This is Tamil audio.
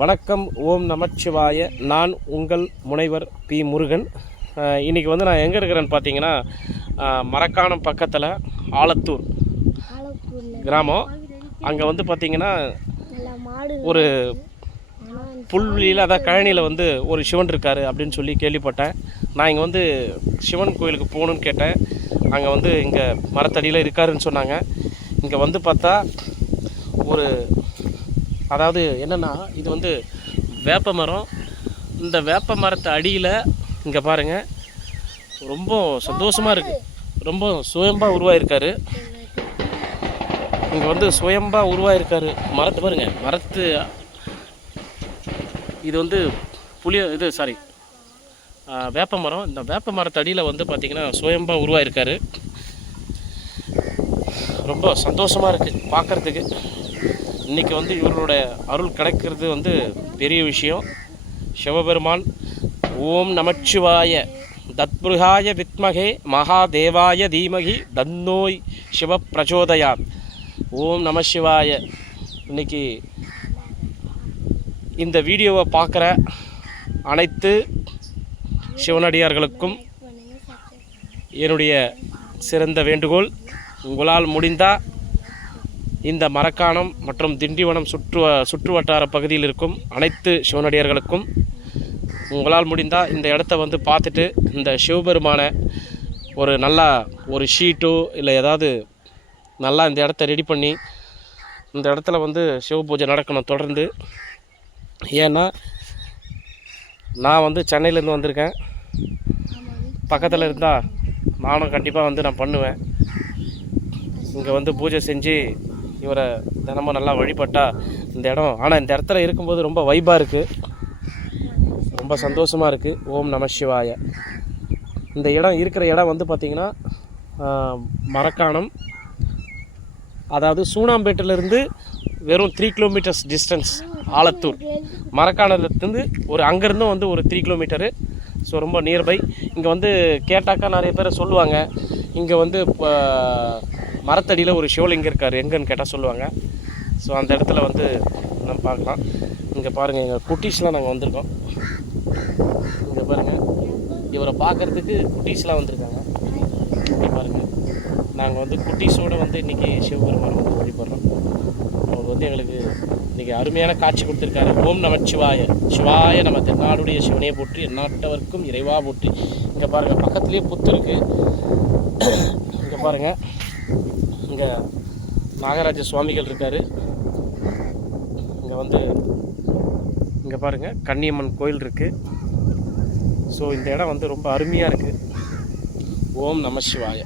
வணக்கம். ஓம் நமச்சிவாய. நான் உங்கள் முனைவர் பி. முருகன். இன்றைக்கி வந்து நான் எங்கே இருக்கிறேன்னு பார்த்தீங்கன்னா, மரக்காணம் பக்கத்தில் ஆலத்தூர் கிராமம். அங்கே வந்து பார்த்திங்கன்னா ஒரு புல்வெளியில், அதான் கழனியில் வந்து ஒரு சிவன் இருக்கார் அப்படின்னு சொல்லி கேள்விப்பட்டேன். நான் இங்கே வந்து சிவன் கோயிலுக்கு போகணுன்னு கேட்டேன். அங்கே வந்து இங்கே மரத்தடியில் இருக்காருன்னு சொன்னாங்க. இங்கே வந்து பார்த்தா அதாவது என்னென்னா, இது வந்து வேப்ப மரம். இந்த வேப்ப மரத்து அடியில் இங்கே பாருங்கள், ரொம்ப சந்தோஷமாக இருக்குது. ரொம்ப சுயம்பாக உருவாயிருக்காரு. இங்கே வந்து சுயம்பாக உருவாயிருக்காரு. மரத்தை பாருங்கள், மரத்து இது வந்து வேப்ப மரம். இந்த வேப்ப மரத்து அடியில் வந்து பார்த்திங்கன்னா சுயம்பாக உருவாயிருக்காரு. ரொம்ப சந்தோஷமாக இருக்குது பார்க்குறதுக்கு. இன்றைக்கி வந்து இவரோட அருள் கிடைக்கிறது வந்து பெரிய விஷயம். சிவபெருமான் ஓம் நமச்சிவாய தத்புருகாய வித்மகே மகாதேவாய தீமகி தன்னோய் சிவ பிரச்சோதயாத். ஓம் நம சிவாய. இன்றைக்கி இந்த வீடியோவை பார்க்குற அனைத்து சிவனடியார்களுக்கும் என்னுடைய சிறந்த வேண்டுகோள், உங்களால் முடிந்தால் இந்த மரக்காணம் மற்றும் திண்டிவனம் சுற்று வட்டார பகுதியில் இருக்கும் அனைத்து சிவனடியார்களுக்கும் உங்களால் முடிந்தால் இந்த இடத்த வந்து பார்த்துட்டு, இந்த சிவபெருமானை ஒரு ஷீட்டோ இல்லை ஏதாவது நல்லா இந்த இடத்த ரெடி பண்ணி இந்த இடத்துல வந்து சிவ பூஜை நடக்கணும் தொடர்ந்து. ஏன்னா நான் வந்து சென்னையிலேருந்து வந்திருக்கேன். பக்கத்தில் இருந்தால் நானும் கண்டிப்பாக வந்து நான் பண்ணுவேன். இங்கே வந்து பூஜை செஞ்சு இவரை தினமும் நல்லா வழிபட்டால் இந்த இடம், ஆனால் இந்த இடத்துல இருக்கும்போது ரொம்ப வைப்பாக இருக்குது, ரொம்ப சந்தோஷமாக இருக்குது. ஓம் நம சிவாய. இந்த இருக்கிற இடம் வந்து பார்த்திங்கன்னா மரக்காணம், அதாவது சூனாம்பேட்டிலேருந்து வெறும் 3 கிலோமீட்டர்ஸ் டிஸ்டன்ஸ் ஆலத்தூர். மரக்காணத்துலேருந்து அங்கேருந்தும் வந்து ஒரு 3 கிலோமீட்டரு. ஸோ ரொம்ப நியர்பை. இங்கே வந்து கேட்டாக்கா நிறைய பேர் சொல்லுவாங்க, இங்கே வந்து இப்போ மரத்தடியில் ஒரு சிவலிங்கம் இருக்கார், எங்கன்னு கேட்டால் சொல்லுவாங்க. ஸோ அந்த இடத்துல வந்து நம்ம பார்க்கலாம். இங்கே பாருங்கள், எங்கள் குட்டீஸ்லாம் நாங்கள் வந்திருக்கோம். இங்கே பாருங்கள், இவரை பார்க்குறதுக்கு குட்டீஸ்லாம் வந்திருக்காங்க. இங்கே பாருங்கள், நாங்கள் வந்து குட்டீஸோடு வந்து இன்றைக்கி சிவபெருமான் வந்து வழிபடுறோம். அவர் வந்து எங்களுக்கு இன்றைக்கி அருமையான காட்சி கொடுத்துருக்காரு. ஓம் நமச்சிவாய. சிவாய நம்ம தென்னாடுடைய சிவனையை போற்றி, எந்நாட்டவர்க்கும் இறைவா போற்றி. இங்கே பாருங்கள், பக்கத்துலேயே புத்து இருக்குது. இங்கே பாருங்கள், இங்கே நாகராஜ சுவாமிகள் இருக்கார். இங்கே பாருங்கள், கன்னியம்மன் கோயில் இருக்குது. ஸோ இந்த இடம் வந்து ரொம்ப அருமையாக இருக்குது. ஓம் நம சிவாய.